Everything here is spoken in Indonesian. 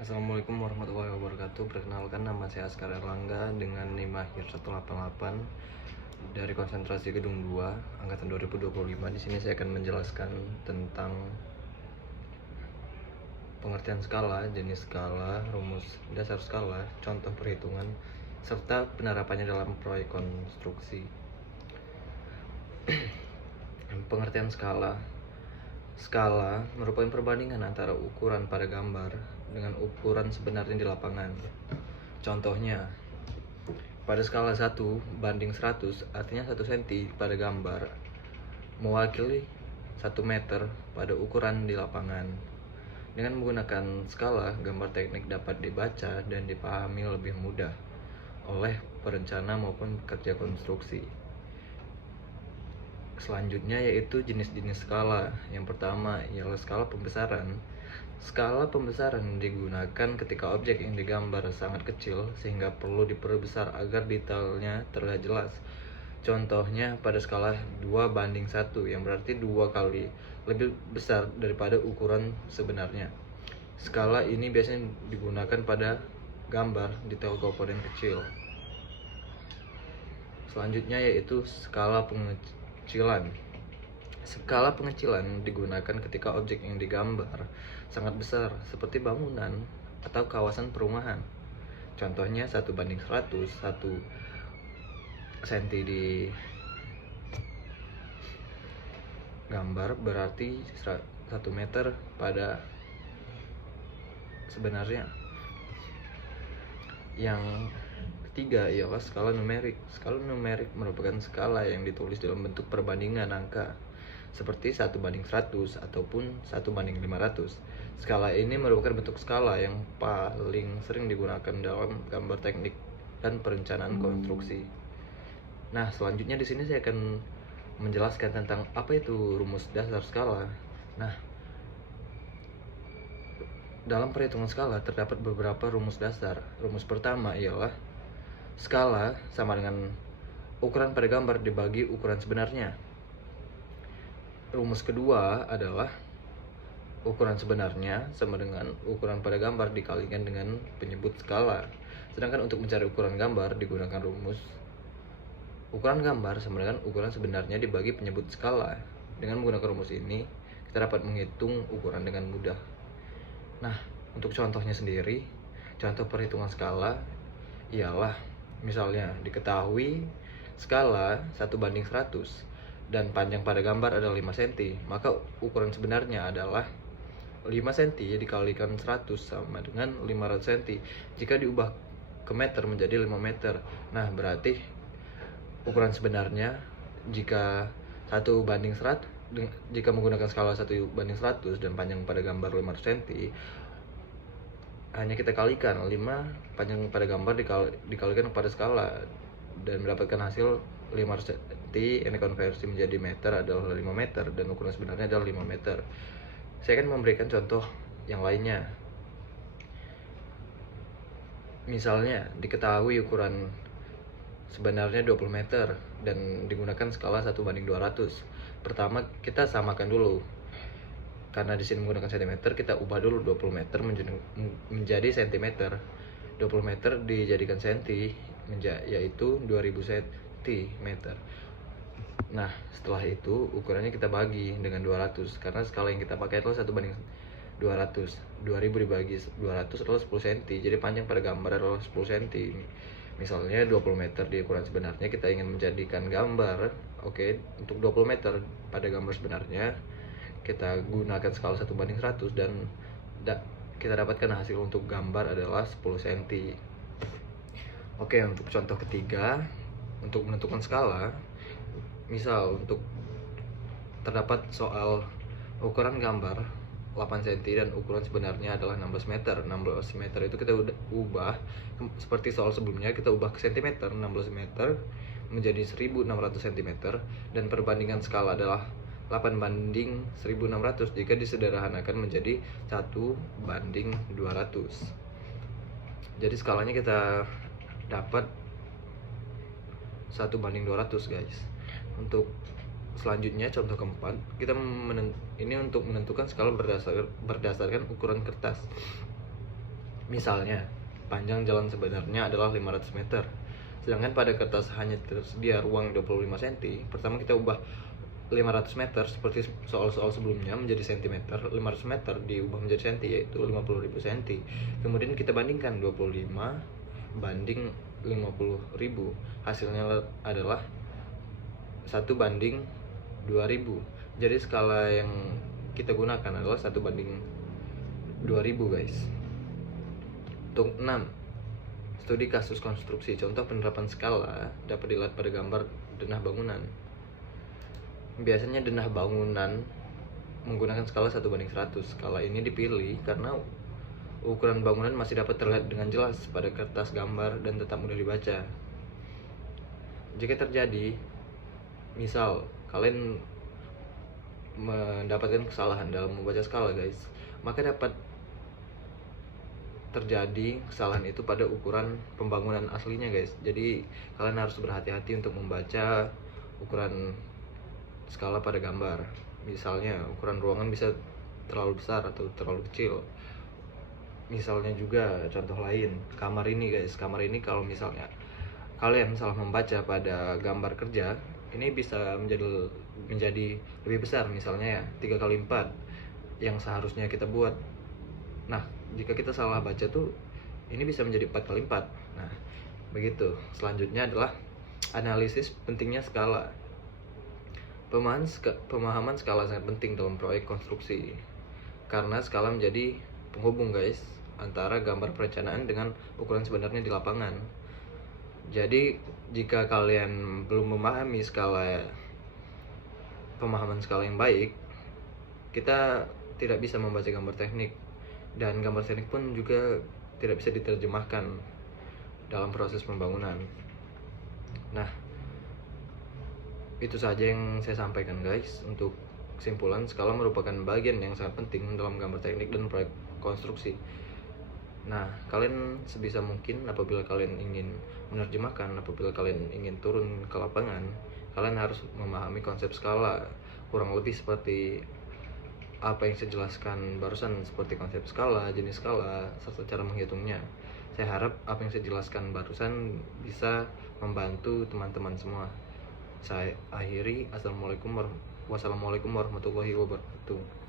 Assalamualaikum warahmatullahi wabarakatuh. Perkenalkan, nama saya Askar Erlangga dengan NIM akhir 188 dari konsentrasi Gedung 2 angkatan 2025. Di sini saya akan menjelaskan tentang pengertian skala, jenis skala, rumus dasar skala, contoh perhitungan, serta penerapannya dalam proyek konstruksi. Pengertian skala. Skala merupakan perbandingan antara ukuran pada gambar dengan ukuran sebenarnya di lapangan. Contohnya, pada skala 1:100, artinya 1 cm pada gambar mewakili 1 meter pada ukuran di lapangan. Dengan menggunakan skala, gambar teknik dapat dibaca dan dipahami lebih mudah oleh perencana maupun pekerja konstruksi. Selanjutnya yaitu jenis-jenis skala. Yang pertama ialah skala pembesaran. Skala pembesaran digunakan ketika objek yang digambar sangat kecil sehingga perlu diperbesar agar detailnya terlihat jelas. Contohnya pada skala 2:1 yang berarti 2 kali lebih besar daripada ukuran sebenarnya. Skala ini biasanya digunakan pada gambar detail komponen kecil. Selanjutnya yaitu skala pengecilan. Skala pengecilan digunakan ketika objek yang digambar sangat besar seperti bangunan atau kawasan perumahan. Contohnya 1:100, 1 cm di gambar berarti 1 meter pada sebenarnya. Yang ketiga ialah skala numerik. Skala numerik merupakan skala yang ditulis dalam bentuk perbandingan angka seperti 1:100 ataupun 1:500. Skala ini merupakan bentuk skala yang paling sering digunakan dalam gambar teknik dan perencanaan konstruksi. Nah, selanjutnya di sini saya akan menjelaskan tentang apa itu rumus dasar skala. Nah, dalam perhitungan skala terdapat beberapa rumus dasar. Rumus pertama ialah skala sama dengan ukuran pada gambar dibagi ukuran sebenarnya. Rumus kedua adalah ukuran sebenarnya sama dengan ukuran pada gambar dikalikan dengan penyebut skala. Sedangkan untuk mencari ukuran gambar digunakan rumus ukuran gambar sama dengan ukuran sebenarnya dibagi penyebut skala. Dengan menggunakan rumus ini, kita dapat menghitung ukuran dengan mudah. Nah, untuk contohnya sendiri, contoh perhitungan skala ialah misalnya diketahui skala 1:100 dan panjang pada gambar adalah 5 cm, maka ukuran sebenarnya adalah 5 cm dikalikan 100 sama dengan 500 cm. Jika diubah ke meter menjadi 5 meter. Nah, berarti ukuran sebenarnya jika 1:100, jika menggunakan skala 1:100 dan panjang pada gambar 500 cm, hanya kita kalikan 5 panjang pada gambar dikalikan pada skala dan mendapatkan hasil 500 cm. Ini konversi menjadi meter adalah 5 meter dan ukuran sebenarnya adalah 5 meter. Saya akan memberikan contoh yang lainnya. Misalnya diketahui ukuran sebenarnya 20 meter dan digunakan skala 1:200. Pertama kita samakan dulu. Karena di sini menggunakan cm, kita ubah dulu 20 meter menjadi cm. 20 meter dijadikan cm yaitu 2000 cm. Nah, setelah itu ukurannya kita bagi dengan 200 karena skala yang kita pakai adalah 1:200. 2000 dibagi 200 adalah 10 cm. Jadi panjang pada gambar adalah 10 cm. Misalnya 20 meter di ukuran sebenarnya kita ingin menjadikan gambar. Oke, untuk 20 meter pada gambar sebenarnya kita gunakan skala 1:100 dan kita dapatkan hasil untuk gambar adalah 10 cm. Oke, untuk contoh ketiga, untuk menentukan skala, misal untuk terdapat soal ukuran gambar 8 cm dan ukuran sebenarnya adalah 16 meter. 16 meter itu kita udah ubah seperti soal sebelumnya, kita ubah ke cm. 16 meter menjadi 1600 cm dan perbandingan skala adalah 8:1600 jika disederhanakan menjadi 1:200. Jadi skalanya kita dapat 1:200 guys. Untuk selanjutnya contoh keempat, ini untuk menentukan skala berdasarkan ukuran kertas. Misalnya, panjang jalan sebenarnya adalah 500 meter. Sedangkan pada kertas hanya tersedia ruang 25 cm. Pertama kita ubah 500 meter seperti soal-soal sebelumnya menjadi sentimeter. 500 meter diubah menjadi senti, yaitu 50.000 cm. Kemudian kita bandingkan 25 banding 50.000. Hasilnya adalah 1:2000. Jadi skala yang kita gunakan adalah 1:2000, guys. Untuk 6, studi kasus konstruksi. Contoh penerapan skala dapat dilihat pada gambar denah bangunan. Biasanya denah bangunan menggunakan skala 1:100. Skala ini dipilih karena ukuran bangunan masih dapat terlihat dengan jelas pada kertas gambar dan tetap mudah dibaca. Jika terjadi, misal kalian mendapatkan kesalahan dalam membaca skala, guys, maka dapat terjadi kesalahan itu pada ukuran pembangunan aslinya, guys. Jadi kalian harus berhati-hati untuk membaca ukuran skala pada gambar. Misalnya ukuran ruangan bisa terlalu besar atau terlalu kecil. Misalnya juga contoh lain, kamar ini, guys. Kamar ini kalau misalnya kalian salah membaca pada gambar kerja, ini bisa menjadi lebih besar, misalnya ya 3x4 yang seharusnya kita buat. Nah, jika kita salah baca tuh ini bisa menjadi 4x4. Nah, begitu. Selanjutnya adalah analisis pentingnya skala. Pemahaman skala sangat penting dalam proyek konstruksi, karena skala menjadi penghubung, guys, antara gambar perencanaan dengan ukuran sebenarnya di lapangan. Jadi jika kalian belum memahami pemahaman skala yang baik, kita tidak bisa membaca gambar teknik, dan gambar teknik pun juga tidak bisa diterjemahkan dalam proses pembangunan. Nah, itu saja yang saya sampaikan, guys. Untuk kesimpulan, skala merupakan bagian yang sangat penting dalam gambar teknik dan proyek konstruksi. Nah, kalian sebisa mungkin apabila kalian ingin menerjemahkan, apabila kalian ingin turun ke lapangan, kalian harus memahami konsep skala, kurang lebih seperti apa yang saya jelaskan barusan, seperti konsep skala, jenis skala, serta cara menghitungnya. Saya harap apa yang saya jelaskan barusan bisa membantu teman-teman semua. Saya akhiri. Wassalamualaikum warahmatullahi wabarakatuh.